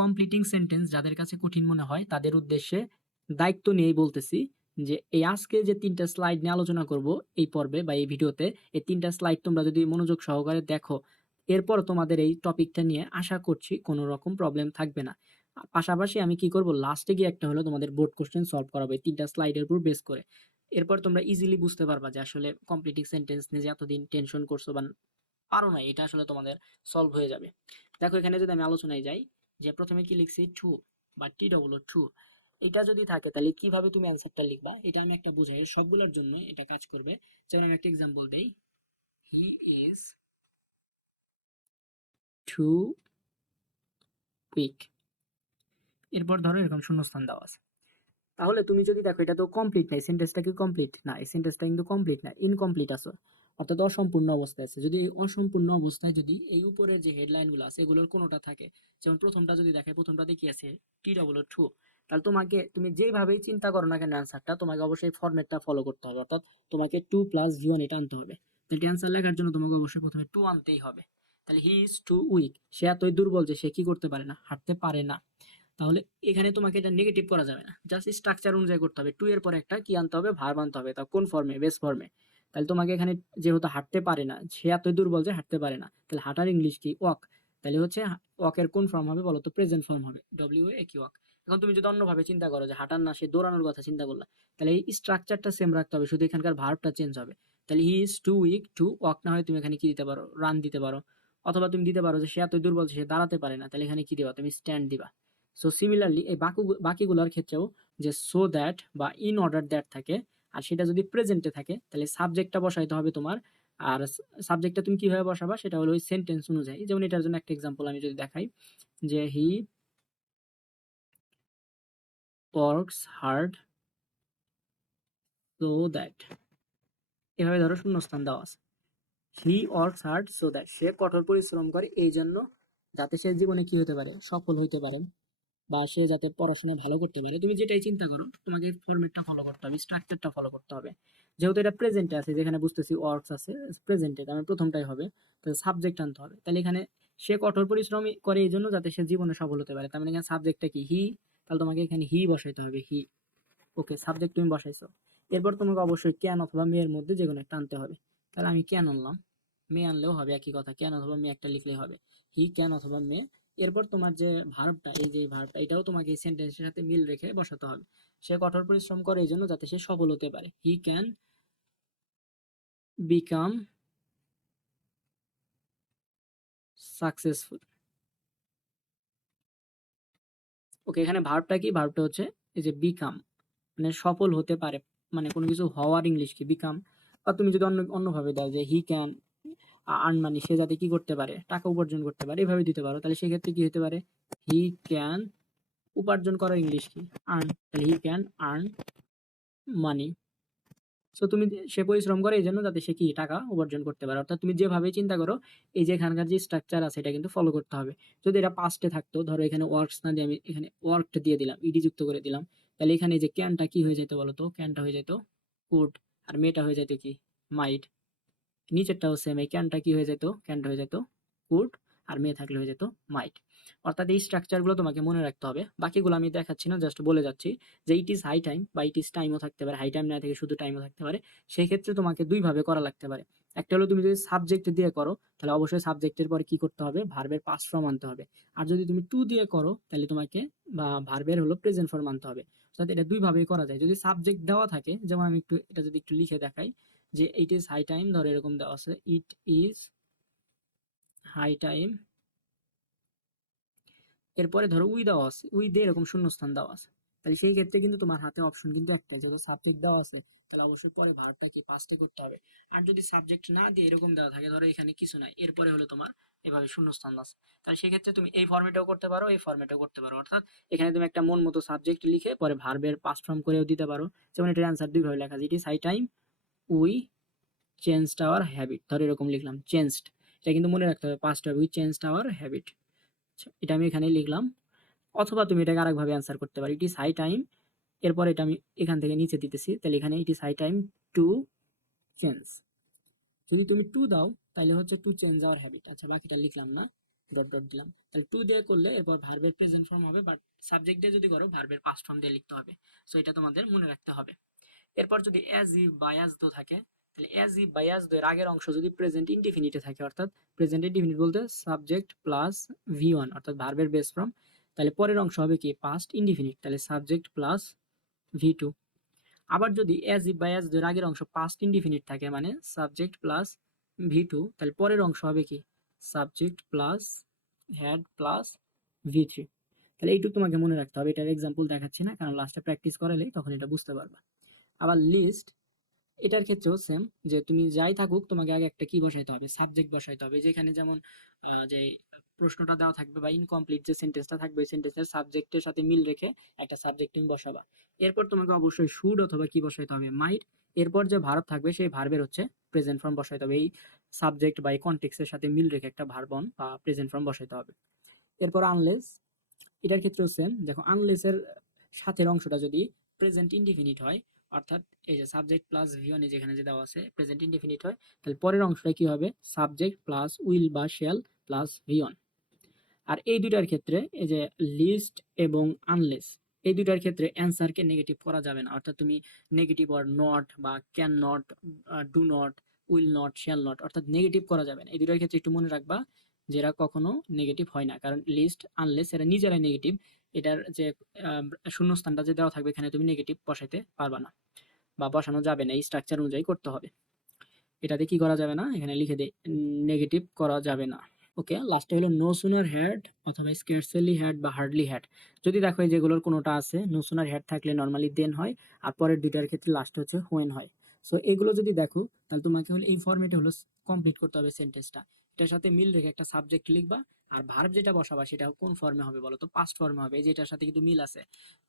Completing sentence যাদের কাছে কঠিন মনে হয় তাদের উদ্দেশ্যে দায়িত্ব নিয়েই বলতেছি যে এই আজকে যে ৩টা স্লাইড নিয়ে আলোচনা করব এই পর্বে বা এই ভিডিওতে, এই ৩টা স্লাইড তোমরা যদি মনোযোগ সহকারে দেখো, এরপর তোমাদের এই টপিকটা নিয়ে আশা করছি কোনো রকম প্রবলেম থাকবে না। পাশাপাশি আমি কি করব, লাস্টে গিয়ে একটা হলো তোমাদের বোর্ড কোশ্চেন সলভ করাবো এই ৩টা স্লাইডের উপর বেস করে। এরপর তোমরা ইজিলি বুঝতে পারবা যে আসলে কমপ্লিটিং সেন্টেন্স নিয়ে যে এতদিন টেনশন করছো বা পারো না, এটা আসলে তোমাদের সলভ হয়ে যাবে। দেখো এখানে যদি আমি আলোচনায় যাই, যে প্রথমে কি লিখছি টু বা টি ডবল টু, এটা যদি থাকে তাহলে কিভাবে তুমি অ্যান্সারটা লিখবা এটা আমি একটা বুঝাই, সবগুলোর জন্য এটা কাজ করবে। যেমন আমি একটা এক্সাম্পল দেই, হি ইজ টু কুইক। এরপর ধরো এরকম শূন্যস্থান দেওয়া আছে। তাহলে তুমি যদি দেখো এটা তো কমপ্লিট নাই, সেন্টেন্সটা কি কমপ্লিট না? এই সেন্টেন্সটা কিন্তু কমপ্লিট না, ইনকমপ্লিট আছে, অর্থাৎ অসম্পূর্ণ অবস্থায় আছে। যদি এই অসম্পূর্ণ অবস্থায় যদি এই উপরের যে হেডলাইনগুলো আছে এগুলোর কোনোটা থাকে, যেমন প্রথমটা যদি দেখে, প্রথমটাতে কি আছে টি ডবল টু, তাহলে তোমাকে তুমি যেভাবেই চিন্তা করো না কেন অ্যান্সারটা, তোমাকে অবশ্যই ফরম্যাটটা ফলো করতে হবে, অর্থাৎ তোমাকে টু প্লাস জি1 এটা আনতে হবে। তাহলে অ্যান্সার লেখার জন্য তোমাকে অবশ্যই প্রথমে টু আনতেই হবে। তাহলে হি ইজ টু উইক, সে এতই দুর্বল যে সে কি করতে পারে না, হাঁটতে পারে না। তাহলে এখানে তোমাকে এটা নেগেটিভ করা যাবে না, জাস্ট স্ট্রাকচার অনুযায়ী করতে হবে। টু এর পরে একটা কি আনতে হবে, ভার্ব আনতে হবে। তা কোন ফর্মে? বেস ফর্মে। তাহলে তোমাকে এখানে যেহেতু হাঁটতে পারে না, সে এতই দুর্বল যে হাঁটতে পারে না, তাহলে হাঁটার ইংলিশ কি? ওয়াক। তাহলে হচ্ছে ওয়াকের কোন ফর্ম হবে বলো তো? প্রেজেন্ট ফর্ম হবে, ডব্লিউ এ কি ওয়াক। এখন তুমি যদি অন্যভাবে চিন্তা করো যে হাঁটার না, সে দৌড়ানোর কথা চিন্তা করলা, তাহলে এই স্ট্রাকচারটা সেম রাখতে হবে, শুধু এখানকার ভার্বটা চেঞ্জ হবে। তাহলে he is too weak to walk, না হয় তুমি এখানে কি দিতে পারো, রান দিতে পারো। অথবা তুমি দিতে পারো যে সে এতই দুর্বল সে দাঁড়াতে পারে না, তাহলে এখানে কি দিবা তুমি? স্ট্যান্ড দিবা। সো সিমিলারলি এই বাকিগুলোর ক্ষেত্রেও যে সো দ্যাট বা ইন অর্ডার দ্যাট থাকে, আর সেটা যদি প্রেজেন্টে থাকে তাহলে সাবজেক্টটা বসাইতে হবে তোমার। আর সাবজেক্টটা তুমি কিভাবে বসাবা সেটা হলো ওই সেন্টেন্স অনুযায়ী। যেমন এটার জন্য একটা এক্সাম্পল আমি যদি দেখাই, যে he works hard so that, এভাবে ধরো শূন্যস্থান দেওয়া আছে। He works hard so that, সে কঠোর পরিশ্রম করে এই জন্য যাতে সে জীবনে কি হতে পারে, সফল হইতে পারে, বা সে যাতে পড়াশোনা ভালো করতে পারে। তুমি যেটাই চিন্তা করো তোমাকে ফরম্যাটটা ফলো করতে হবে, স্ট্রাকচারটা ফলো করতে হবে। যেহেতু এটা প্রেজেন্টে আছে, যেখানে বুঝতেছি ওয়ার্কস আছে প্রেজেন্টে, তার মানে প্রথমটাই হবে, তো সাবজেক্ট আনতে হবে। তাহলে এখানে সে কঠোর পরিশ্রম করে এই জন্য যাতে সে জীবনে সফল হতে পারে, তার মানে এখানে সাবজেক্টটা কি? হি। তাহলে তোমাকে এখানে হি বসাইতে হবে, হি। ওকে, সাবজেক্ট তুমি বসাইছো। এরপর তোমাকে অবশ্যই ক্যান অথবা মেয়ের মধ্যে যে কোনো একটা আনতে হবে। তাহলে আমি ক্যান আনলাম, মেয়ে আনলেও হবে, একই কথা, ক্যান অথবা মেয়ে একটা লিখলেই হবে, হি ক্যান অথবা মে। এরপর তোমার যে ভার্বটা, এই যে ভার্বটা, এটাও তোমাকে এই সেন্টেন্সের সাথে মিল রেখে বসাতে হবে। সে কঠোর পরিশ্রম করে এই জন্য যাতে সে সফল হতে পারে, হি ক্যান বিকাম সাকসেসফুল। ওকে, এখানে ভার্বটা কি? ভার্বটা হচ্ছে এই যে বিকাম, মানে সফল হতে পারে, মানে কোনো কিছু হওয়ার ইংলিশ কি? বিকাম। বা তুমি যদি অন্যভাবে দাও যে হি ক্যান আর্ন মানি, সে যাতে কি করতে পারে, টাকা উপার্জন করতে পারে, এভাবে দিতে পারো। তাহলে সেক্ষেত্রে কি হতে পারে? হি ক্যান, উপার্জন করার ইংলিশ কি? আর্ন। তাহলে he can earn money. So তুমি, সে পরিশ্রম করে এই জন্য যাতে সে কি টাকা উপার্জন করতে পারে। অর্থাৎ তুমি যেভাবে চিন্তা করো এই যে এখানকার যে স্ট্রাকচার আছে এটা কিন্তু ফলো করতে হবে। যদি এটা পাস্টে থাকতো, ধরো এখানে ওয়ার্কস না দিয়ে আমি এখানে ওয়ার্কটা দিয়ে দিলাম, ইডি যুক্ত করে দিলাম, তাহলে এখানে এই যে ক্যানটা কি হয়ে যেত বলতো? ক্যানটা হয়ে যেত কুড, আর মেয়েটা হয়ে যেত কি? মাইট। নিচেরটাও সেম, এই ক্যানটা কি হয়ে যেত? ক্যানটা হয়ে যেত কুড, আর মেয়ে থাকলে হয়ে যেত মাইট। অর্থাৎ এই স্ট্রাকচারগুলো তোমাকে মনে রাখতে হবে। বাকিগুলো আমি দেখাচ্ছি না, জাস্ট বলে যাচ্ছি যে ইট ইজ হাই টাইম বা ইট ইজ টাইমও থাকতে পারে, হাই টাইম না থেকে শুধু টাইমও থাকতে পারে। সেই ক্ষেত্রে তোমাকে দুইভাবে করা লাগতে পারে। একটা হলো তুমি যদি সাবজেক্ট দিয়ে করো তাহলে অবশ্যই সাবজেক্টের পরে কি করতে হবে? ভার্বের পাস্ট ফর্ম আনতে হবে। আর যদি তুমি টু দিয়ে করো তাহলে তোমাকে বা ভার্বের হলো প্রেজেন্ট ফর্ম আনতে হবে। অর্থাৎ এটা দুইভাবেই করা যায়। যদি সাবজেক্ট দেওয়া থাকে, যেমন আমি একটু এটা যদি একটু লিখে দেখাই, যে ইট ইজ হাই টাইম, ধরো এরকম দেওয়া আছে, ইট ইজ হাই টাইম, এরপরে ধরো উই দেওয়া আছে, উই দিয়ে এরকম শূন্যস্থান দেওয়া আছে, তাহলে সেই ক্ষেত্রে কিন্তু তোমার হাতে অপশন কিন্তু একটাই, যেহেতু সাবজেক্ট দেওয়া আছে তাহলে অবশ্যই পরে ভার্বটা কি পাস্টে করতে হবে। আর যদি সাবজেক্ট না দিয়ে এরকম দেওয়া থাকে, ধরো এখানে কিছু নাই, এরপরে হলো তোমার এভাবে শূন্যস্থান আছে, তাহলে সেই ক্ষেত্রে তুমি এই ফরম্যাটেও করতে পারো, এই ফরম্যাটেও করতে পারো। অর্থাৎ এখানে তুমি একটা মন মতো সাবজেক্ট লিখে পরে ভার্বের পাস্ট ফর্ম করেও দিতে পারো। যেমন এটার অ্যান্সার দুইভাবে লেখা যায়, it is high time we changed our habit, ধরো এরকম লিখলাম চেঞ্জড, এটা কিন্তু মনে রাখতে হবে পাস্ট হবে, উই চেঞ্জড আওয়ার হ্যাবিট। এটা আমি এখানে লিখলাম। অথবা তুমি এটাকে আরেকভাবে অ্যান্সার করতে পারো, ইট ইজ হাই টাইম, এরপর এটা আমি এখান থেকে নিচে দিতেছি, তাহলে এখানে it is high time to change. যদি তুমি টু দাও তাহলে হচ্ছে টু চেঞ্জ আওয়ার হ্যাবিট। আচ্ছা, বাকিটা লিখলাম না। ডট ডট দিলাম, তাহলে টু দিয়ে করলে এরপর ভার্বের প্রেজেন্ট ফর্ম হবে, বাট সাবজেক্ট দিয়ে যদি করো ভার্বের পাস্ট ফর্ম দিয়ে লিখতে হবে। সো এটা তোমাদের মনে রাখতে হবে। এরপর যদি অ্যাজ ইফ বা অ্যাজ দো থাকে, তাহলে অ্যাজ ইফ বা অ্যাজ দো এর আগের অংশ যদি প্রেজেন্ট ইনডিফিনিটে থাকে, অর্থাৎ প্রেজেন্ট ইনডিফিনিট বলতে সাবজেক্ট প্লাস ভি ওয়ান অর্থাৎ ভার্বের বেস ফর্ম, তাহলে পরের অংশ হবে কি পাস্ট ইনডিফিনিট, তাহলে সাবজেক্ট প্লাস ভি টু। আবার যদি অ্যাজ ইফ বা অ্যাজ দো এর আগের অংশ পাস্ট ইনডিফিনিট থাকে মানে সাবজেক্ট প্লাস ভি টু, তাহলে পরের অংশ হবে কি subject plus had plus V three. তাহলে এইটুকু তোমাকে মনে রাখতে হবে, এটার এক্সাম্পল দেখাচ্ছি না কারণ লাস্টে প্র্যাকটিস করালেই তখন এটা বুঝতে পারবা। আবার লিস্ট, এটার ক্ষেত্রেও সেম, যে তুমি যাই থাকুক তোমাকে আগে একটা কি বসাইতে হবে, সাবজেক্ট বসাইতে হবে। যেখানে যেমন যে প্রশ্নটা দেওয়া থাকবে বা ইনকমপ্লিট যে সেন্টেন্সটা থাকবে এই সেন্টেন্সের সাবজেক্টের সাথে মিল রেখে একটা সাবজেক্ট তুমি বসাবা। এরপর তোমাকে অবশ্যই শুড অথবা কি বসাইতে হবে, মাইট। এরপর যে ভার্ব থাকবে সেই ভার্বের হচ্ছে প্রেজেন্ট ফর্ম বসাইতে হবে, এই সাবজেক্ট বা এই কনটেক্সটের সাথে মিল রেখে একটা ভার্ব অন বা প্রেজেন্ট ফর্ম বসাইতে হবে। এরপর আনলেস, এটার ক্ষেত্রেও সেম, দেখো আনলেসের সাথের অংশটা যদি প্রেজেন্ট ইনডিফিনিট হয়, অর্থাৎ এই যে সাবজেক্ট প্লাস ভি ওয়ান যেখানে যে দেওয়া আছে প্রেজেন্ট ইনডিফিনিট হয়, তাহলে পরের অংশটা কি হবে সাবজেক্ট প্লাস উইল বা শ্যাল প্লাস ভি ওয়ান। আর এই দুইটার ক্ষেত্রে এই যে লিস্ট এবং আনলেস, এই দুইটার ক্ষেত্রে অ্যান্সারকে নেগেটিভ করা যাবে না, অর্থাৎ তুমি নেগেটিভ অর নট বা can not, do not, will not, shall not, অর্থাৎ নেগেটিভ করা যাবে না। এই দুইটার ক্ষেত্রে একটু মনে রাখবা যেটা কখনো নেগেটিভ হয় না, কারণ লিস্ট আনলেস এরা নিজেরাই নেগেটিভ। এটার যে শূন্যস্থানটা যে দেওয়া থাকবে এখানে তুমি নেগেটিভ বসাইতে পারবা না বা বসানো যাবে না, এই স্ট্রাকচার অনুযায়ী করতে হবে। এটাতে কি করা যাবে না, এখানে লিখে দেই নেগেটিভ করা যাবে না। ওকে, লাস্টে হলো নো সুনার হ্যাড অথবা স্কার্সলি হ্যাড বা হার্ডলি হ্যাড। যদি দেখো এই যেগুলোর কোনোটা আছে, নো সুনার হ্যাড থাকলে নর্মালি দেন হয়, আর পরের দুইটার ক্ষেত্রে লাস্টে হচ্ছে হোয়েন হয়। সো এগুলো যদি দেখো তাহলে তোমাকে হলো এই ফর্মেটে হলো কমপ্লিট করতে হবে সেন্টেন্সটা। এটার সাথে মিল রেখে একটা সাবজেক্ট লিখবা, আর ভার্ব যেটা বসাবা সেটা কোন ফর্মে হবে বলো তো, পাস্ট ফর্মে হবে। এই যে এটার সাথে কিন্তু মিল আছে,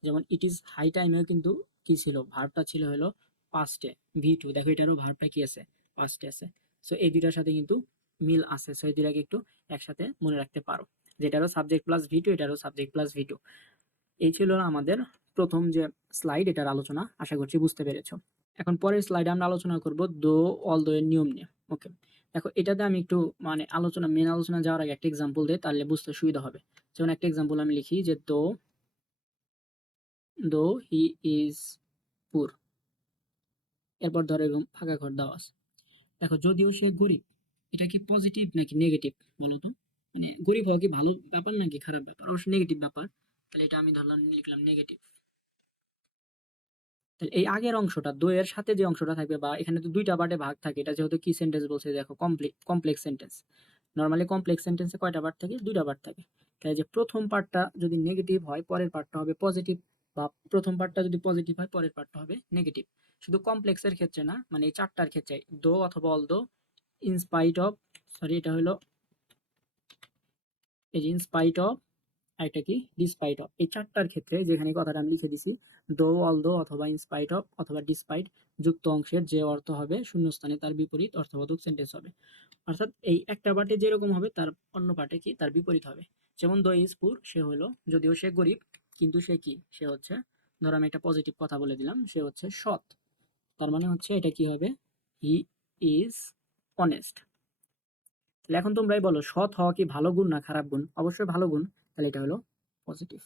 যেমন ইট ইজ হাই টাইমেও কিন্তু কি ছিল, ভার্বটা ছিল হলো পাস্টে ভি টু, দেখো এটারও ভার্বটা কি আছে পাস্টে আছে। সো এই দুইটার সাথে কিন্তু মিল আছে, সো এই দুইটাকে একটু একসাথে মনে রাখতে পারো, যেটারও সাবজেক্ট প্লাস ভি টু এটারও সাবজেক্ট প্লাস ভি টু। এই ছিল আমাদের প্রথম যে স্লাইড, এটার আলোচনা, আশা করছি বুঝতে পেরেছো। এখন পরের স্লাইডে আমরা আলোচনা করব দো অল দো এর নিয়ম নিয়ে। ওকে, দেখো এটাতে আমি একটু মানে মেন আলোচনা যাওয়ার আগে একটা এক্সাম্পল দিই, তাহলে বুঝতে সুবিধা হবে। যেমন একটা এক্সাম্পল আমি লিখি যে দো হি ইজ পুর, এরপর ধরো এরকম ফাঁকা ঘর দেওয়া আছে। দেখো যদিও সে গরিব, এটা কি পজিটিভ নাকি নেগেটিভ বলো তো? মানে গরিব হওয়া কি ভালো ব্যাপার নাকি খারাপ ব্যাপার? অবশ্যই নেগেটিভ ব্যাপার। তাহলে এটা আমি ধরলাম, লিখলাম নেগেটিভ। তাহলে এই আগের অংশটা দো এর সাথে যে অংশটা থাকবে, বা এখানে তো দুইটা পার্টে ভাগ থাকে, এটা যেহেতু কি সেন্টেন্স বলছে দেখো কমপ্লেক্স সেন্টেন্স। নর্মালি কমপ্লেক্স সেন্টেন্সে কয়টা পার্ট থাকে? দুইটা পার্ট থাকে। তাই যে প্রথম পার্টটা যদি নেগেটিভ হয় পরের পার্টটা হবে পজিটিভ, বা প্রথম পার্টটা যদি পজিটিভ হয় পরের পার্টটা হবে নেগেটিভ। শুধু কমপ্লেক্সের ক্ষেত্রে না, মানে এই চারটার ক্ষেত্রে দো অথবা অল দো, ইনস্পাইট অফ, সরি এটা হলো এই যে ইনস্পাইট অফ, আরেকটা কি ডিসপাইট অফ, এই চারটার ক্ষেত্রে যেখানে কথাটা আমি লিখে দিছি দো অল দো অথবা ইনস্পাইট অফ অথবা ডিসপাইট যুক্ত অংশের যে অর্থ হবে শূন্যস্থানে তার বিপরীত অর্থবোধক সেন্টেন্স হবে। অর্থাৎ এই একটা পার্টে যেরকম হবে তার অন্য পার্টে কি তার বিপরীত হবে। যেমন দো ইজ পুর, সে হলো যদিও সে গরিব কিন্তু সে কি, সে হচ্ছে, ধরো আমি একটা পজিটিভ কথা বলে দিলাম, সে হচ্ছে সৎ, তার মানে হচ্ছে এটা কি হবে হি ইজ অনেস্ট। তাহলে এখন তোমরাই বলো সৎ হওয়া কি ভালো গুণ না খারাপ গুণ? অবশ্যই ভালো গুণ, তাহলে এটা হলো পজিটিভ।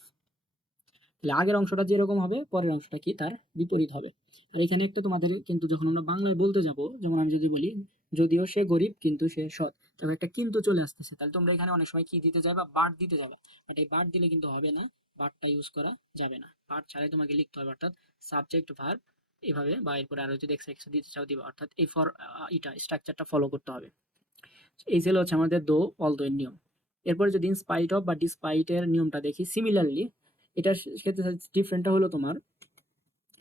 তাহলে আগের অংশটা যেরকম হবে পরের অংশটা কি তার বিপরীত হবে। আর এখানে একটা তোমাদের কিন্তু যখন আমরা বাংলায় বলতে যাব, যেমন আমি যদি বলি যদিও সে গরিব কিন্তু সে সৎ, তবে একটা কিন্তু চলে আসতেছে, তাহলে তোমরা এখানে অনেক সময় কি দিতে যাবে, বাট দিতে যাবে, বাট এই বাট দিলে কিন্তু হবে না, বাটটা ইউজ করা যাবে না, বাট ছাড়াই তোমাকে লিখতে হবে, অর্থাৎ সাবজেক্ট ভার্ব এভাবে, বা এরপরে আরো যদি এক্সট্রা কিছু দিতে চাও দিবা, অর্থাৎ এই এটা স্ট্রাকচারটা ফলো করতে হবে। এই ছিল হচ্ছে আমাদের দো অল দো এর নিয়ম। এরপরে যদি ইন স্পাইট অফ বা ডিসপাইট এর নিয়মটা দেখি, সিমিলারলি এটার ক্ষেত্রে ডিফারেন্টটা হলো তোমার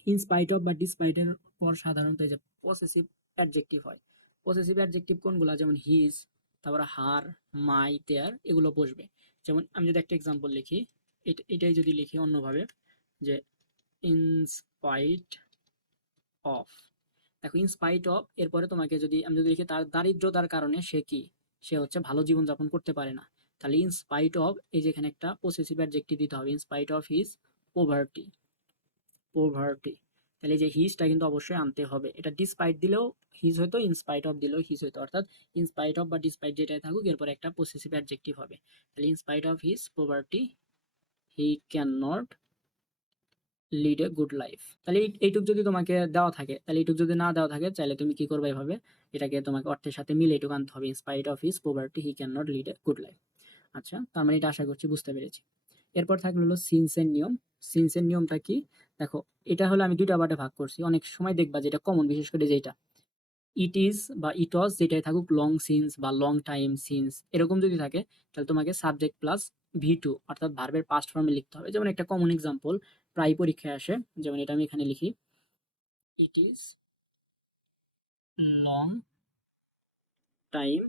ইন স্পাইট অফ বা ডিসপাইট এর পর সাধারণত এই যে পসেসিভ অ্যাডজেক্টিভ হয়। পসেসিভ অ্যাডজেক্টিভ কোনগুলা, যেমন হিজ, তারপর হার, মাই, দেয়ার, এগুলো বসবে। যেমন আমি যদি একটা এক্সাম্পল লিখি, এটাই যদি লিখি অন্যভাবে, যে ইন স্পাইট অফ, দেখো ইন স্পাইট অফ এরপরে তোমাকে যদি আমি যদি লিখি তার দারিদ্রতার কারণে সে কি, সে হচ্ছে ভালো জীবন যাপন করতে পারে না, তাহলে ইন স্পাইট অফ এই যে এখানে একটা পসেসিভ অ্যাডজেক্টিভ দিতে হবে, in spite of his poverty, poverty. তাহলে যে হিজটা কিন্তু অবশ্যই আনতে হবে। এটা ডিসপাইট দিলেও হিজ হয়তো, ইনস্পাইট অফ দিলেও হিজ হয়তো, অর্থাৎ ইনস্পাইট অফ বা ডিসপাইট যেটাই থাকুক এরপরে একটা পসেসিভ অ্যাডজেক্টিভ হবে। তাহলে in spite of his poverty he can not lead a good life. তাহলে এইটুক যদি তোমাকে দেওয়া থাকে, তাহলে এইটুক যদি না দেওয়া থাকে চাইলে তুমি কি করবে, এভাবে এটাকে তোমাকে অর্থের সাথে মিলে এইটুকু আনতে হবে, in spite of his poverty he can not lead a good life. আচ্ছা, তার মানে এটা আশা করছি বুঝতে পেরেছি। এরপর থাকলো হলো সিন্সের নিয়ম। সিন্সের নিয়মটা কি? দেখো, এটা হলো আমি দুইটা পার্টে ভাগ করছি। অনেক সময় দেখবা যেটা কমন, বিশেষ করে যেটা ইট ইজ বা ইট ওয়াজ যেটাই থাকুক, লং সিন্স বা লং টাইম সিন্স এরকম যদি থাকে, তাহলে তোমাকে সাবজেক্ট প্লাস V2 অর্থাৎ ভার্বের পাস্ট ফর্মে লিখতে হবে। যেমন একটা কমন এক্সাম্পল প্রায় পরীক্ষায় আসে, যেমন এটা আমি এখানে লিখি, ইট ইজ লং টাইম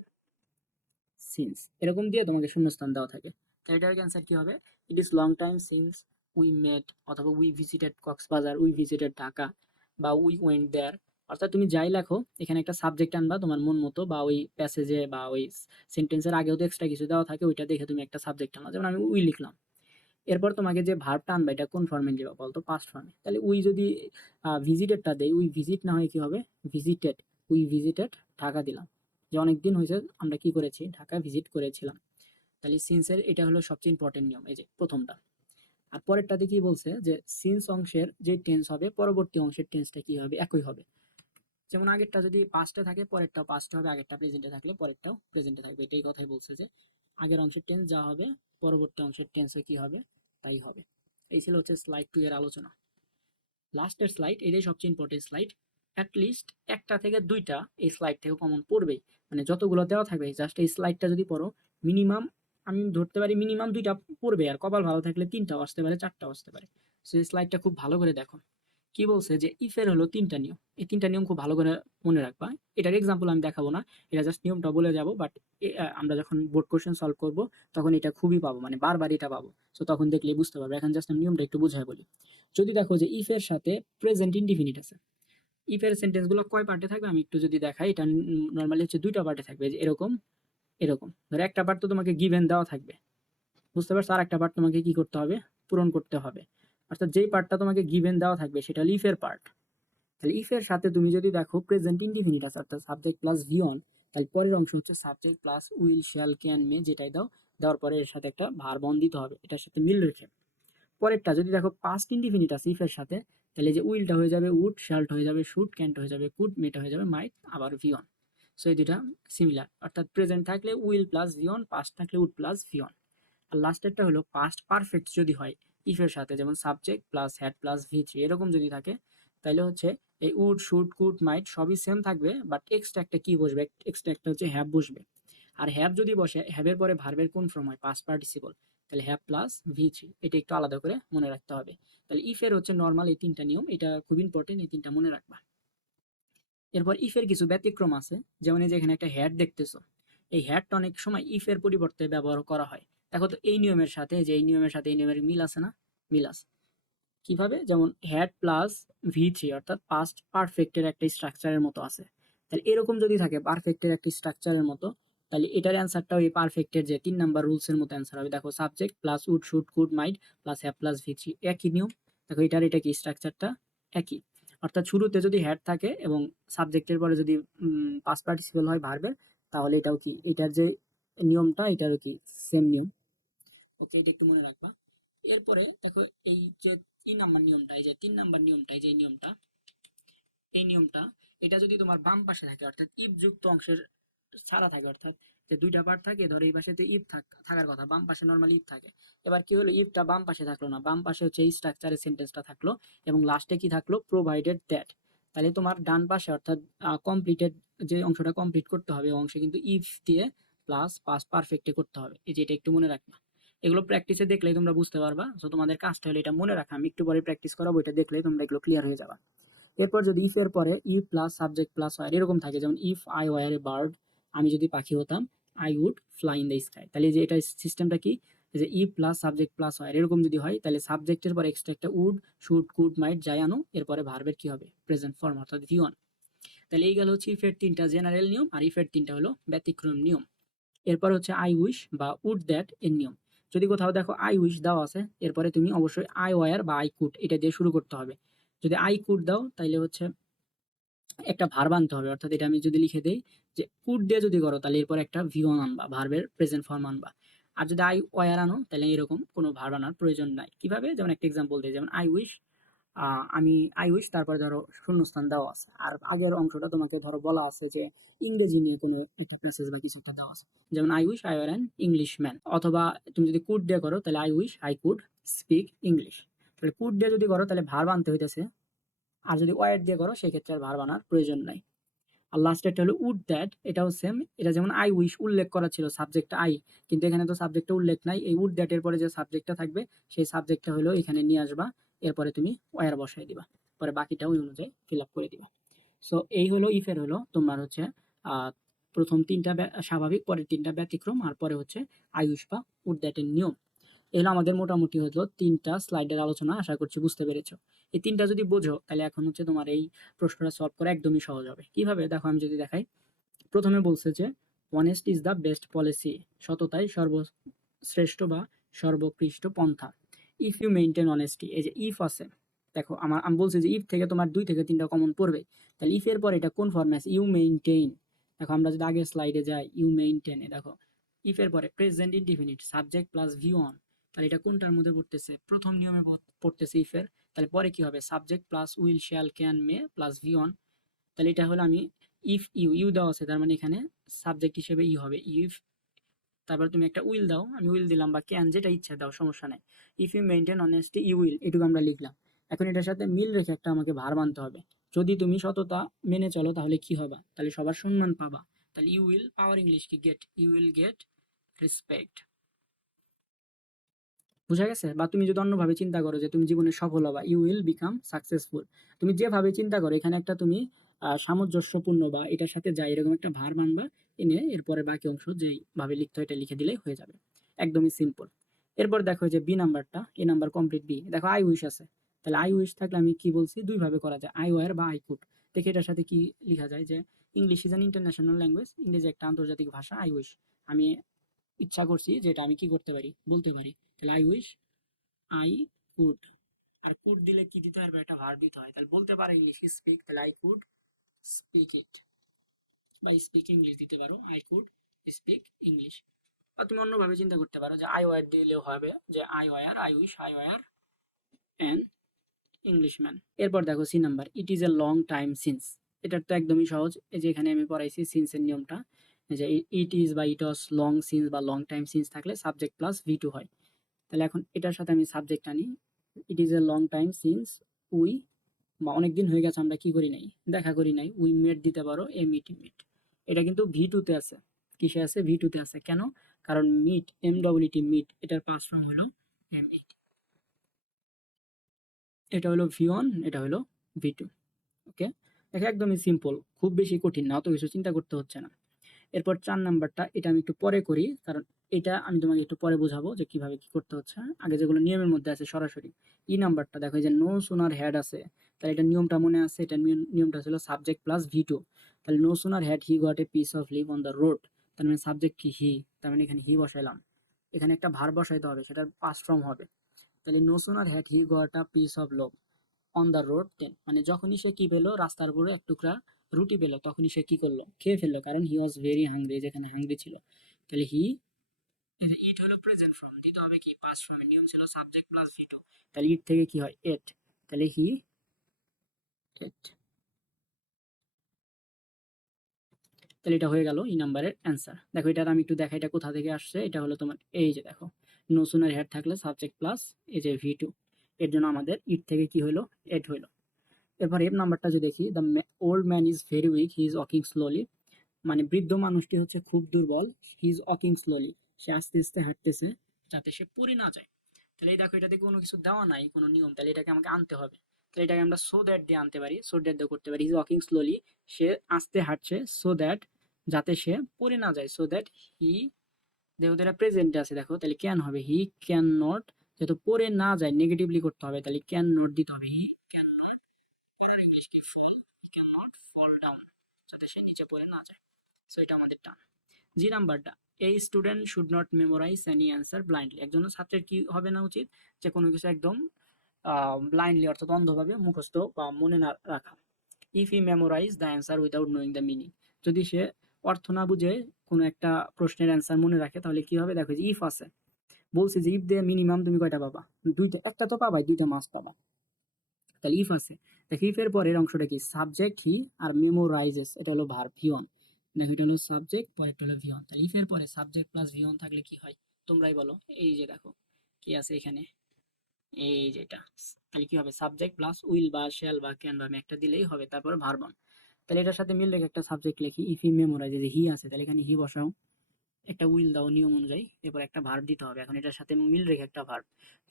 সিন্স, এরকম দিয়ে তোমাকে শূন্যস্থান দেওয়া থাকে। তাহলে এটার অ্যান্সার কি হবে? It is long time since we met, অথবা we visited Cox's Bazar, we visited Dhaka, বা উই ওয়েন্ট দেয়ার। অর্থাৎ তুমি যাই লেখো এখানে একটা সাবজেক্ট আনবা তোমার মন মতো, বা ওই প্যাসেজে বা ওই সেন্টেন্সের আগেও তো এক্সট্রা কিছু দেওয়া থাকে, ওইটা দেখে তুমি একটা সাবজেক্ট আনলা। যেমন আমি উই লিখলাম, এরপর তোমাকে যে ভার্বটা আনবা এটা কোন ফর্মে দিবা বলতো? পাস্ট ফর্মে। তাহলে উই যদি ভিজিটেডটা দেই, উই ভিজিট না হয় কি হবে? ভিজিটেড, উই ভিজিটেড ঢাকা দিলাম, যে অনেক দিন হয়েছে আমরা কি করেছি, ঢাকা ভিজিট করেছিলাম। তাহলে সিন্সের এটা হলো সবচেয়ে ইম্পর্টেন্ট নিয়ম, এই যে প্রথমটা। আর পরেরটাতে কি বলছে যে সিন্স অংশের যে টেন্স হবে পরবর্তী অংশের টেন্সটা কি হবে? একই হবে। যেমন আগেরটা যদি পাস্টে থাকে পরেরটাও পাস্টে হবে, আগেরটা প্রেজেন্টে থাকলে পরেরটাও প্রেজেন্টে থাকবে। এটাই কথাই বলছে যে আগের অংশের টেন্স যা হবে পরবর্তী অংশের টেন্সও কি হবে? তাই হবে। এই ছিল হচ্ছে স্লাইড 2 এর আলোচনা। লাস্টের স্লাইড, এটাই সবচেয়ে ইম্পর্টেন্ট স্লাইড। অ্যাটলিস্ট একটা থেকে দুইটা এই স্লাইড থেকে কমন পড়বেই, মানে যতগুলো দেওয়া থাকবে জাস্ট এই স্লাইডটা যদি পড়ো, মিনিমাম আমি ধরতে পারি মিনিমাম দুইটা পড়বে, আর কপাল ভালো থাকলে তিনটাও আসতে পারে, চারটাও আসতে পারে। সেই স্লাইডটা খুব ভালো করে দেখো। কি বলছে যে ইফের হলো তিনটা নিয়ম, এই তিনটা নিয়ম খুব ভালো করে মনে রাখবা। এটার এক্সাম্পল আমি দেখাবো না, এটা জাস্ট নিয়মটা বলে যাবো, বাট আমরা যখন বোর্ড কোশ্চেন সলভ করব তখন এটা খুবই পাবো, মানে বারবার এটা পাবো। সো তখন দেখলে বুঝতে পারবে। এখন জাস্ট আমি নিয়মটা একটু বুঝাই বলি। যদি দেখো যে ইফের সাথে প্রেজেন্ট ইনডিফিনিট আছে, ইফের সেন্টেন্সগুলো কয় পার্টে থাকবে আমি একটু যদি দেখাই, এটা নর্মালি হচ্ছে দুইটা পার্টে থাকবে, যে এরকম এরকম। ধরো একটা পার্ট তো তোমাকে গিভেন দেওয়া থাকবে, বুঝতে পারছো, আর একটা পার্ট তোমাকে কি করতে হবে? পূরণ করতে হবে। অর্থাৎ যেই পার্টটা তোমাকে গিভেন দেওয়া থাকবে সেটা হলো ইফের পার্ট। তাহলে ইফের সাথে তুমি যদি দেখো প্রেজেন্ট ইনডিফিনিট আছে অর্থাৎ সাবজেক্ট প্লাস ভি অন, তাহলে পরের অংশ হচ্ছে subject plus will shall can মে, যেটাই দাও, দেওয়ার পরে এর সাথে একটা ভার্ব অন দিতে হবে এটার সাথে মিল রেখে। পরেরটা যদি দেখো পাস্ট ইনডিফিনিট আছে ইফের সাথে, তাহলে যে উইলটা হয়ে যাবে উড, শ্যালটা হয়ে যাবে শুড, ক্যানটা হয়ে যাবে কুড, মেটা হয়ে যাবে মাইট, আবার ভি অন। সো এই দুটা সিমিলার, অর্থাৎ প্রেজেন্ট থাকলে will plus V on, past থাকলে উড প্লাস ভি অন। আর লাস্টেরটা হলো পাস্ট পারফেক্ট যদি হয় ইফের সাথে, যেমন subject plus had plus V3 এরকম যদি থাকে, তাহলে হচ্ছে এই উড শুড কুড মাইট সবই সেম থাকবে, বাট এক্সট্রা একটা কি বসবে? এক্সট্রা একটা হচ্ছে হ্যাভ বসবে। আর হ্যাভ যদি বসে, হ্যাভের পরে ভার্বের কোন ফর্ম হয়? Past participle. তাহলে হ্যাভ প্লাস V3, এটা একটু আলাদা করে মনে রাখতে হবে। তাহলে ইফের হচ্ছে নর্মাল এই তিনটা নিয়ম, এটা খুব ইম্পর্টেন্ট, এই তিনটা মনে রাখবা। এরপর ইফের কিছু ব্যতিক্রম আছে, যেমন এই যে এখানে একটা হ্যাড দেখতেছো, এই হ্যাডটা অনেক সময় ইফের পরিবর্তে ব্যবহার করা হয়। দেখো তো এই নিয়মের সাথে, যে এই নিয়মের সাথে এই নিয়মের মিল আছে না? মিল আছে। কিভাবে? যেমন হ্যাড প্লাস V3 অর্থাৎ পাস্ট পারফেক্টের একটা স্ট্রাকচারের মতো আছে। তাহলে এরকম যদি থাকে পারফেক্টের একটা স্ট্রাকচারের মতো, তাহলে এটার অ্যান্সারটাও এই পারফেক্টের যে 3 নাম্বার রুলসের মতো অ্যান্সার হবে। দেখো subject plus would should could might plus have plus V3 একই নিয়ম। দেখো এটার এটা কি স্ট্রাকচারটা একই। অর্থাৎ শুরুতে যদি হ্যাড থাকে এবং সাবজেক্টের পরে যদি পাস্ট পার্টিসিপল হয় ভার্বের, তাহলে এটাও কি এটার যে নিয়মটা এটারও কি সেম নিয়ম। ওকে, এটা একটু মনে রাখবা। এরপরে দেখো এই যে 3 নাম্বার নিয়মটা, এই যে 3 নাম্বার নিয়মটা, এই যে এই নিয়মটা, এই নিয়মটা, এটা যদি তোমার বাম পাশে থাকে অর্থাৎ ইফ যুক্ত অংশের ছাড়া থাকে, অর্থাৎ যে দুইটা পার্ট থাকে, ধরো এই পাশে তো ইফ থাকার কথা, বাম পাশে নর্মালি ইফ থাকে। এবার কি হলো, ইফটা বাম পাশে থাকলো না, বাম পাশে হচ্ছে এই স্ট্রাকচারের সেন্টেন্সটা থাকলো, এবং লাস্টে কি থাকলো? Provided that. তাহলে তোমার ডান পাশে অর্থাৎ কমপ্লিটেড যে অংশটা কমপ্লিট করতে হবে অংশে কিন্তু ইফ দিয়ে প্লাস পাস্ট পারফেক্টে করতে হবে। এই যে এটা একটু মনে রাখবা। এগুলো প্র্যাকটিসে দেখলেই তোমরা বুঝতে পারবা। সো তোমাদের কাজটা হলো এটা মনে রাখা, আমি একটু পরে প্র্যাকটিস করাবো, এটা দেখলেই তোমরা এগুলো ক্লিয়ার হয়ে যাবা। এরপর যদি ইফ এর পরে E plus subject plus were এরকম থাকে, যেমন if I were a bird, আমি যদি পাখি হতাম, I would fly in the sky. তাহলে যে এটা সিস্টেমটা কি, যে E plus subject plus were এরকম যদি হয়, তাহলে সাবজেক্টের পর এক্সট্রা একটা উড শুড কুড মাইট যাই আনো, এরপরে ভার্বের কি হবে? প্রেজেন্ট ফর্ম অর্থাৎ V1। তাহলে এই গেল হচ্ছে ইফের 3টা জেনারেল নিয়ম, আর ইফের 3টা হলো ব্যতিক্রম নিয়ম। এরপর হচ্ছে আই উইশ বা উড দ্যাট এর নিয়ম। যদি কোথাও দেখো আই উইশ দেওয়া আছে, এরপরে তুমি অবশ্যই আই ওয়ার বা আই কুড এটা দিয়ে শুরু করতে হবে। যদি আই কুড দাও তাইলে হচ্ছে একটা ভার্ব আনতে হবে, অর্থাৎ এটা আমি যদি লিখে দেই যে কুড দিয়ে যদি করো তাহলে এরপর একটা ভিওন আনবা, ভার্বের প্রেজেন্ট ফর্ম আনবা। আর যদি আই ওয়ার আনো তাহলে এরকম কোনো ভার্ব আনার প্রয়োজন নাই। কিভাবে? যেমন একটা এক্সাম্পল দিই, যেমন আই উইশ, আমি আই উইশ তারপরে ধরো শূন্যস্থান দেওয়া আছে, আর আগের অংশটা তোমাকে ধরো বলা আছে যে ইংরেজি নিয়ে কোনো একটা প্যাসেজ বা কিছু একটা দেওয়া আছে, যেমন I wish I were an English man. অথবা তুমি যদি কুড দিয়ে করো তাহলে I wish I could speak English. তাহলে কুড দিয়ে যদি করো তাহলে ভার্ব আনতে হইতেছে, আর যদি ওয়ার দিয়ে করো সেক্ষেত্রে আর ভার্ব আনার প্রয়োজন নাই। আর লাস্টেরটা হলো উড দ্যাট, এটাও সেম। এটা যেমন আই উইশ উল্লেখ করা ছিল, সাবজেক্টটা আই, কিন্তু এখানে তো সাবজেক্টটা উল্লেখ নাই। এই উড দ্যাট এর পরে যে সাবজেক্টটা থাকবে সেই সাবজেক্টটা হলো এখানে নিয়ে আসবা, এরপরে তুমি ওয়্যার বসাই দিবা, পরে বাকিটা ওই অনুযায়ী ফিল আপ করে দিবা। সো এই হলো ইফের হলো তোমার হচ্ছে প্রথম তিনটা স্বাভাবিক, পরের তিনটা ব্যতিক্রম, আর পরে হচ্ছে আই উইশ বা উড দ্যাটের নিয়ম। এগুলো আমাদের মোটামুটি হলো তিনটা স্লাইডের আলোচনা, আশা করছি বুঝতে পেরেছো। এই তিনটা যদি বোঝো তাহলে এখন হচ্ছে তোমার এই প্রশ্নটা সলভ করা একদমই সহজ হবে। কিভাবে? দেখো আমি যদি দেখাই, প্রথমে বলছে যে honest is the best policy, সততাই সর্বশ্রেষ্ঠ বা সর্বোৎকৃষ্ট পন্থা। ইফ ইউ মেইনটেন অনেস্টি, এই যে ইফ আছে, দেখো আমি বলছি যে ইফ থেকে তোমার 2 থেকে 3টা কমন পড়বে, তাহলে ইফ এর পর এটা কোন ফর্মে আছে? You maintain. দেখো আমরা যদি আগের স্লাইডে যাই, ইউ মেইনটেন, দেখো ইফ এর পরে present indefinite subject plus view on, তাহলে এটা কোনটার মধ্যে পড়তেছে? প্রথম নিয়মে পড়তেছে ইফ এর। তাহলে পরে কি হবে? Subject plus will shall can may plus view on. তাহলে এটা হলো আমি ইফ ইউ, ইউ দেওয়া আছে তার মানে এখানে সাবজেক্ট হিসেবে ই হবে ইফ, তারপর তুমি একটা উইল দাও, আমি উইল দিলাম বা ক্যান, যেটা ইচ্ছা দাও, সমস্যা নাই। If you maintain honesty you will, এটুকু আমরা লিখলাম। এখন এটার সাথে মিল রেখে একটা আমাকে ভার মানতে হবে। যদি তুমি সততা মেনে চলো তাহলে কি হবা? তাহলে সবার সম্মান পাবা। তাহলে ইউ উইল, পাওয়ার ইংলিশ কি? Get, you will get respect. বুঝা গেছে? বা তুমি যদি অন্যভাবে চিন্তা করো যে তুমি জীবনে সফল হবা, ইউ উইল বিকাম সাকসেসফুল। তুমি যেভাবে চিন্তা করো এখানে একটা তুমি সামঞ্জস্যপূর্ণ বা এটার সাথে যায় এরকম একটা ভার মানবা, এনে এরপরে বাকি অংশ যেভাবে লিখতে হয় এটা লিখে দিলেই হয়ে যাবে। একদমই সিম্পল। এরপর দেখো যে বি নাম্বারটা, এ নাম্বার কমপ্লিট বি, দেখো আই উইশ আছে। তাহলে আই উইশ থাকলে আমি কি বলছি? দুইভাবে করা যায়, আই ওয়ার বা আই কুড। দেখে এটার সাথে কি লেখা যায় যে English is an international language, ইংরেজি একটা আন্তর্জাতিক ভাষা। আই উইশ, আমি ইচ্ছা করছি যে এটা আমি কি করতে পারি, বলতে পারি। তাহলে আই উইশ আই কুড। আর কুড দিলে কি দিতে পারবে? একটা ভার্ব দিতে হয়। তাহলে বলতে পারে ইংলিশ স্পিক, তাহলে আই কুড স্পিক ইট, বা স্পিক ইংলিশ দিতে পারো, আই কুড স্পিক ইংলিশ। বা তুমি অন্যভাবে চিন্তা করতে পারো যে আই ওয়ার দিলেও হবে, যে I were, I wish I were an Englishman. এরপর দেখো C number, it is a long time since. এটার তো একদমই সহজ, এই যে এখানে আমি পড়াইছি সিন্সের নিয়মটা, যে ইট ইজ বা ইট ওয়াজ লং সিন্স বা লং টাইম সিন্স থাকলে সাবজেক্ট প্লাস ভি টু হয়। তাহলে এখন এটার সাথে আমি সাবজেক্ট আনি, ইট is a long time since we, বা অনেকদিন হয়ে গেছে আমরা কি করি নাই, দেখা করি নাই, উই মেট দিতে পারো এ মিট মিট। এটা কিন্তু ভি টুতে আছে। কিসে আছে? ভি টুতে আছে। কেন? কারণ meet, M W T meet, এটার পাস ফর্ম হলো এম এইট। এটা হলো ভি ওয়ান, এটা হলো ভি টু। ওকে, দেখো একদমই সিম্পল, খুব বেশি কঠিন না, অত কিছু চিন্তা করতে হচ্ছে না। এরপর 4 নাম্বারটা, এটা আমি একটু পরে করি, কারণ এটা আমি তোমাকে একটু পরে বোঝাবো যে কিভাবে কি করতে হচ্ছে। আগে যেগুলো নিয়মের মধ্যে আছে সরাসরি। ই নাম্বারটা দেখো, এই যে নো সুনার হ্যাড আছে, তাহলে এটা নিয়মটা মনে আছে, এটা নিয়মটা ছিল সাবজেক্ট প্লাস ভি টু। তাহলে no sooner had he got a piece of leave on the road, তার মানে সাবজেক্ট কি? হি, তার মানে এখানে হি বসাইলাম। এখানে একটা ভার বসাইতে হবে, সেটার পাস্ট ফর্ম হবে। তাহলে no sooner had he got a piece of loaf on the road then, মানে যখনই সে কি পেলো, রাস্তার উপরে এক টুকরা রুটি পেলো, তখনই সে কি করলো? খেয়ে ফেললো, কারণ হি ওয়াজ ভেরি হাংরি, যেখানে হাংরি ছিল। তাহলে হি, ইট হলো প্রেজেন্ট ফর্ম, দিতে হবে কি? পাস্ট ফর্মের নিয়ম ছিল সাবজেক্ট প্লাস ভিটো। তাহলে ইট থেকে কি হয়? এট। তাহলে হি এট। তাহলে এটা হয়ে গেল ই নাম্বারের অ্যান্সার। দেখো এটা আমি একটু দেখা, এটা কোথা থেকে আসছে। এটা হলো তোমার এই যে দেখো, নো সুনার হেড থাকলে সাবজেক্ট প্লাস এই যে ভি টু, এর জন্য আমাদের ইট থেকে কি হলো? এট হইলো। এবার এফ নাম্বারটা যদি দেখি, the old man is very weak he is walking slowly, মানে বৃদ্ধ মানুষটি হচ্ছে খুব দুর্বল, হি ইজ ওয়াকিং স্লোলি, সে আস্তে আস্তে হাঁটতেছে যাতে সে পড়ে না যায়। তাহলে এই দেখো এটাতে কোনো কিছু দেওয়া নাই, কোনো নিয়ম, তাহলে এটাকে আমাকে আনতে হবে। তাহলে এটাকে আমরা সো দ্যাট দিয়ে আনতে পারি, সো দ্যাট দিয়ে করতে পারি। হি ইজ ওয়াকিং স্লোলি, সে আস্তে হাঁটছে, সো দ্যাট, যাতে সে পড়ে না যায়, সো দ্যাট হি, যেহেতু এটা প্রেজেন্টে আছে দেখো, তাহলে ক্যান হবে, হি ক্যান নট, যেহেতু পড়ে না যায় নেগেটিভলি করতে হবে, তাহলে ক্যান নট দিতে হবে, হি ক্যান নট, ইংলিশ কি fall, he can not fall down, যাতে সে নিচে পড়ে না যায়। সো এটা আমাদের টান। জি নাম্বারটা, এই student should not memorise any answer blindly, একজন ছাত্রের কি হবে না উচিত? যে কোনো কিছু একদম ব্লাইন্ডলি অর্থাৎ অন্ধভাবে মুখস্থ বা মনে না রাখা। If he memorise the answer without knowing the meaning, যদি সে অর্থ না বুঝে কোনো একটা প্রশ্নের অ্যান্সার মনে রাখে তাহলে কি হবে, দেখো যে ইফ আছে, বলছি যে ইফ দিয়ে মিনিমাম তুমি কয়টা পাবা, দুইটা, একটা তো পাবাই, দুইটা মাস পাবা, তাহলে ইফ আছে। দেখো ইফের পরের অংশটা কি, সাবজেক্ট হি আর মেমোরাইজেস, এটা হলো ভার্ব ভিওন। দেখো এটা হলো সাবজেক্ট, পরেরটা হলো ভিওন। তাহলে ইফের পরে সাবজেক্ট প্লাস ভিওন থাকলে কি হয় তোমরাই বলো। এই যে দেখো কি আছে এখানে, এই যেটা, তাহলে কি হবে, সাবজেক্ট প্লাস উইল বা শ্যাল বা ক্যান বা একটা দিলেই হবে, তারপরে ভার্ব অন। তাহলে এটার সাথে মিল রেখে একটা সাবজেক্ট লিখি, ইফ হি মেমোরাইজ, যে হি আছে তাহলে এখানে হি বসাও, একটা উইল দাও নিয়ম অনুযায়ী, এরপর একটা ভার্ব দিতে হবে। এখন এটার সাথে মিল রেখে একটা ভার্ব,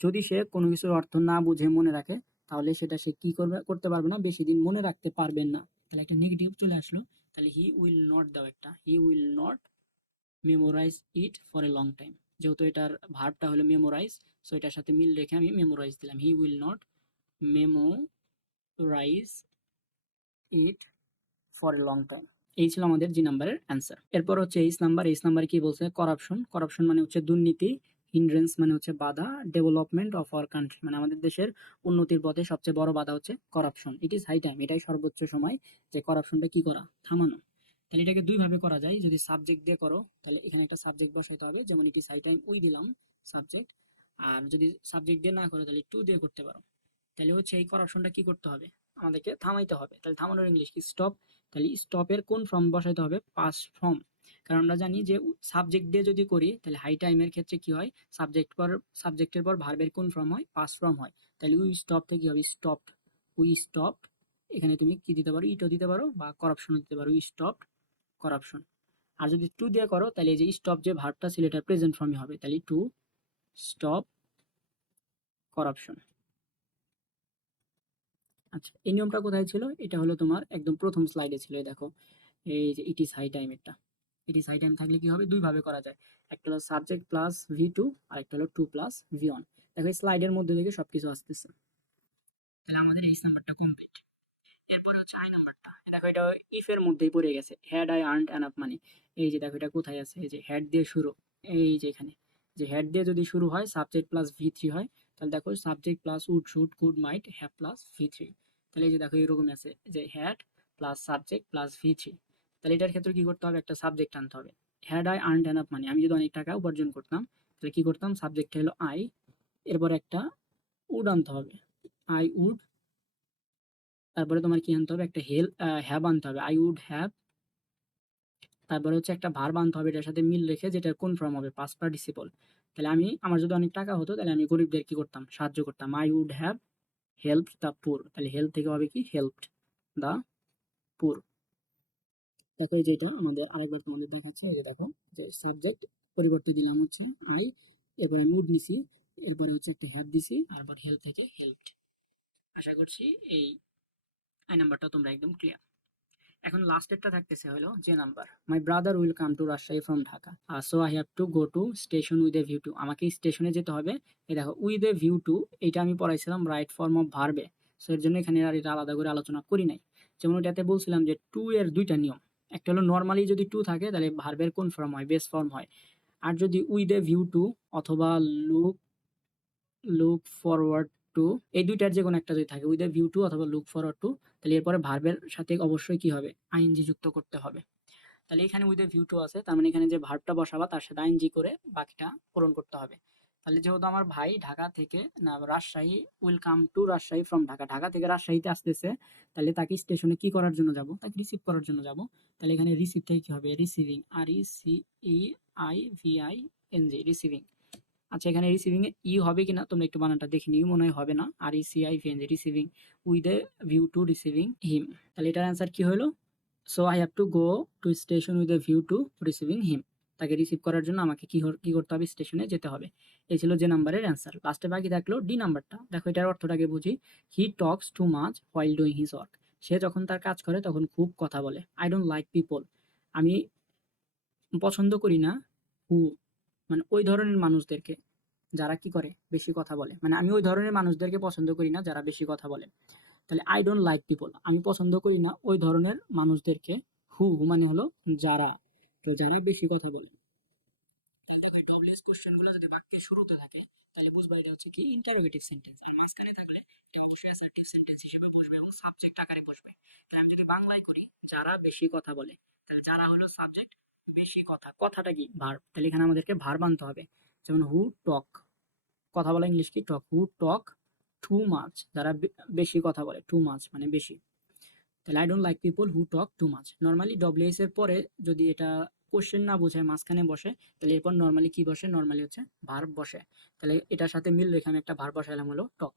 যদি সে কোনো কিছুর অর্থ না বুঝে মনে রাখে তাহলে সেটা সে কি করবে, করতে পারবে না, বেশি দিন মনে রাখতে পারবেন না। তাহলে একটা নেগেটিভ চলে আসলো, তাহলে হি উইল নট দাও একটা, he will not memorise it for a long time, যেহেতু এটার ভার্বটা হলো মেমোরাইজ, সো এটার সাথে মিল রেখে আমি মেমোরাইজ দিলাম, he will not memorise it for a long time. এই ছিল আমাদের জি নাম্বারের অ্যান্সার। এরপর হচ্ছে এইচ নাম্বার, এইচ নাম্বার কি বলছে, করাপশন। করাপশন মানে হচ্ছে দুর্নীতি, হিন্ড্রেন্স মানে হচ্ছে বাধা, ডেভেলপমেন্ট অফ আওয়ার কান্ট্রি মানে আমাদের দেশের উন্নতির পথে সবচেয়ে বড় বাধা হচ্ছে corruption. It is high time, এটাই সর্বোচ্চ সময় যে করাপশনটা কি করা, থামানো। তাহলে এটাকে দুইভাবে করা যায়, যদি সাবজেক্ট দিয়ে করো তাহলে এখানে একটা সাবজেক্ট বসাইতে হবে, যেমন it is high time we দিলাম সাবজেক্ট, আর যদি সাবজেক্ট দিয়ে না করো তাহলে টু দিয়ে করতে পারো। তাহলে হচ্ছে এই করাপশনটা কি করতে হবে, আমাদেরকে থামাইতে হবে। তাহলে থামানোর ইংলিশ কি, স্টপ। তাহলে স্টপের কোন ফর্ম বসাইতে হবে, পাস্ট ফর্ম। কারণ আমরা জানি যে সাবজেক্ট দিয়ে যদি করি তাহলে হাই টাইমের ক্ষেত্রে কি হয়, সাবজেক্টের পর ভার্বের কোন ফর্ম হয়, পাস্ট ফর্ম হয়। তাহলে উই স্টপ থেকে কি হবে, স্টপড, উই স্টপড। এখানে তুমি কি দিতে পারো, ইটও দিতে পারো বা করাপশন দিতে পারো, উই স্টপড করাপশন। আর যদি টু দিয়ে করো তাহলে এই যে স্টপ যে ভার্বটা ছিল এটা প্রেজেন্ট ফর্মে হবে, তাহলে টু স্টপ করাপশন। আচ্ছা, এই নিয়মটা কোথায় ছিল, এটা হলো তোমার একদম প্রথম স্লাইডে ছিল, এই দেখো এই যে ইট ইজ হাই টাইম, এটা ইট ইজ হাই টাইম থাকলে কি হবে, দুইভাবে করা যায়, একটা হলো সাবজেক্ট প্লাস ভি টু আর একটা হলো টু প্লাস ভি ওয়ান। দেখো এই স্লাইডের মধ্যে থেকে সবকিছু আসতেছে। তাহলে আমাদের এই নাম্বারটা কমপ্লিট। এরপরে হচ্ছে আই নাম্বারটা, দেখো এটা ইফ এর মধ্যেই পড়ে গেছে, had I earned enough money. এই যে দেখো এটা কোথায় আছে, এই যে হ্যাড দিয়ে শুরু, এই যে এখানে, যে হ্যাড দিয়ে যদি শুরু হয় সাবজেক্ট প্লাস ভি থ্রি হয়, তাহলে দেখো subject plus would should could might have plus V three. তাহলে এই যে দেখো এরকম আছে যে had plus subject plus V three. তাহলে এটার ক্ষেত্রে কি করতে হবে, একটা সাবজেক্ট আনতে হবে। Had I earned enough money, আমি যদি অনেক টাকা উপার্জন করতাম তাহলে কি করতাম, সাবজেক্ট হলো আই, এরপর একটা উড আনতে হবে, আই উড, তারপরে তোমার কি আনতে হবে, একটা হ্যাভ আনতে হবে, আই উড হ্যাভ, তারপরে হচ্ছে একটা ভার্ব আনতে হবে এটার সাথে মিল রেখে, যেটার কোন ফর্ম হবে, পাস্ট পার্টিসিপল। তাহলে আমার যদি অনেক টাকা হতো তাহলে আমি গরিবদের কি করতাম, সাহায্য করতাম, I would have helped the poor. তাহলে হেল্প থেকে হবে কি, হেল্পড দ্য পুর। দেখো এই যেটা আমাদের আরেকবার তোমাদের দেখাচ্ছে, এই যে দেখো যে সাবজেক্ট পরিবর্তে দিলাম হচ্ছে আই, এরপরে আমি উড নিছি, এরপরে হচ্ছে একটা হ্যাভ দিছি, তারপর হেল্প থেকে হেল্পড। আশা করছি এই আই নাম্বারটা তোমরা একদম ক্লিয়ার। এখন লাস্টেরটা থাকতেছে হলো যে number, my brother will come to Rajshahi from Dhaka, so I have to go to station with a view to. আমাকে স্টেশনে যেতে হবে, এই দেখো উইথ এ ভিউ টু, এটা আমি পড়াইছিলাম রাইট ফর্ম অফ ভার্বে, সো এর জন্য এখানে আর এটা আলাদা করে আলোচনা করি নাই। যেমন ওটাতে বলছিলাম যে টু এর দুইটা নিয়ম, একটা হলো নর্মালি যদি টু থাকে তাহলে ভার্বের কোন ফর্ম হয়, বেস ফর্ম হয়। আর যদি উইথ এ ভিউ টু অথবা লুক লুক ফরওয়ার্ড টু, এই দুইটার যে কোনো একটা যদি থাকে, উইথ এ ভিউ টু অথবা লুক ফরওয়ার্ড টু, তাহলে এরপরে ভার্বের সাথে অবশ্যই কি হবে, আইএনজি যুক্ত করতে হবে। তাহলে এখানে উইথ এ ভিউ টু আছে, তার মানে এখানে যে ভার্বটা বসাবা তার সাথে আইএনজি করে বাকিটা পূরণ করতে হবে। তাহলে যেহেতু আমার ভাই ঢাকা থেকে না Rajshahi, will come to Rajshahi from Dhaka, Dhaka থেকে রাজশাহীতে আসতেছে, তাহলে তাকে স্টেশনে কি করার জন্য যাব, তাকে রিসিভ করার জন্য যাব। তাহলে এখানে রিসিভ থেকে কি হবে, receiving, R E C E I V I N G, receiving. আচ্ছা, এখানে রিসিভিং এ ই হবে কিনা তোমরা একটু বানানটা দেখে নিও, মনে হয় হবে না, R E C I V N G, receiving with a view to receiving him. তাহলে এটার অ্যান্সার কি হলো, so I have to go to station with a view to receiving him. তাকে রিসিভ করার জন্য আমাকে কি করতে হবে, স্টেশনে যেতে হবে। এই ছিল যে নাম্বারের অ্যান্সার। লাস্টে বাকি থাকলো ডি নাম্বারটা, দেখো এটার অর্থটাকে বুঝি, he talks too much while doing his work. সে যখন তার কাজ করে তখন খুব কথা বলে। আই ডোন্ট লাইক পিপল, আমি পছন্দ করি না, হু মানে ওই ধরনের মানুষদেরকে, যারা কি করে, বেশি কথা বলে, মানে আমি ওই ধরনের মানুষদেরকে পছন্দ করি না যারা বেশি কথা বলে। তাহলে আই ডোন্ট লাইক পিপল, আমি পছন্দ করি না ওই ধরনের মানুষদেরকে, হু মানে হলো যারা, তো যারা বেশি কথা বলে। তাহলে দেখো এই ডব্লিউএস কোশ্চেনগুলো যদি বাক্যের শুরুতে থাকে তাহলে বুঝবা এটা হচ্ছে কি ইন্টারোগেটিভ সেন্টেন্স, আর মাঝখানে থাকলে এটা অবশ্যই অ্যাসার্টিভ সেন্টেন্স হিসেবে বসবে এবং সাবজেক্ট আকারে বসবে। তাহলে আমি যদি বাংলায় করি যারা বেশি কথা বলে, তাহলে যারা হলো সাবজেক্ট, বেশি কথা, কথাটা কি ভার্ব, তাহলে এখানে আমাদেরকে ভার্ব আনতে হবে। যেমন হু টক, কথা বলা ইংলিশ কি টক, হু টক টু মাচ, যারা বেশি কথা বলে, টু মাচ মানে বেশি। তাহলে I don't like people who talk too much. Normally WS এর পরে যদি এটা কোশ্চেন না বোঝায় মাঝখানে বসে, তাহলে এরপর নর্মালি কি বসে, নর্মালি হচ্ছে ভার্ব বসে। তাহলে এটার সাথে মিল রেখে আমি একটা ভার্ব বসাইলাম হলো talk,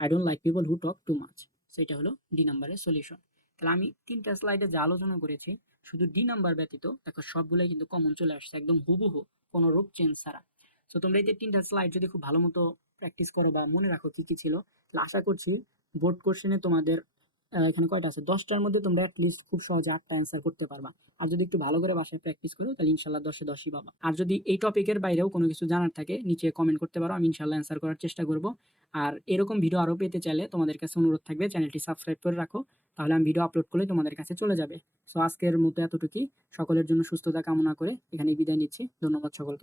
I don't like people who talk too much. সেটা হলো ডি নাম্বারের সলিউশন। তাহলে আমি 3টা স্লাইডে যা আলোচনা করেছি, শুধু ডি নাম্বার ব্যতীত দেখো সবগুলাই কিন্তু কমন চলে আসছে একদম হুবহু, কোনো রূপ চেঞ্জ ছাড়া। সো তোমরা এই 3টা স্লাইড যদি খুব ভালো মতো প্র্যাকটিস করো বা মনে রাখো কি কি ছিল, তাহলে আশা করছি বোর্ড কোশ্চেনে তোমাদের এখানে কয়টা আছে, 10টার মধ্যে তোমরা অ্যাটলিস্ট খুব সহজে 8টা অ্যান্সার করতে পারবা। আর যদি একটু ভালো করে বাসায় প্র্যাকটিস করো তাহলে ইনশাল্লাহ 10এ 10ই পাবা। আর যদি এই টপিকের বাইরেও কোনো কিছু জানার থাকে নিচে কমেন্ট করতে পারো, আমি ইনশাল্লাহ অ্যান্সার করার চেষ্টা করব। আর এরকম ভিডিও আরও পেতে চাইলে তোমাদের কাছে অনুরোধ থাকবে চ্যানেলটি সাবস্ক্রাইব করে রাখো, তাহলে আমি ভিডিও আপলোড করলে তোমাদের কাছে চলে যাবে। সো আজকের মতো এতটুকুই, সকলের জন্য সুস্থতা কামনা করে এখানে বিদায় নিচ্ছি। ধন্যবাদ সকলকে।